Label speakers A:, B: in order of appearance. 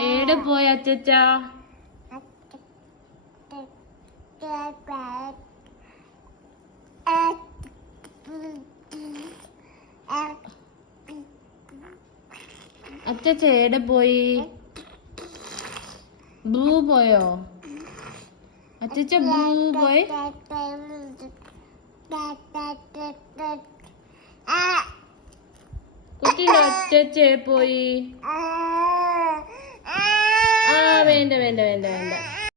A: ê đi bơi à chơi chơi chơi chơi đi bơi blue boy à à chơi chơi blue boy cô chỉ là chơi chơi bơi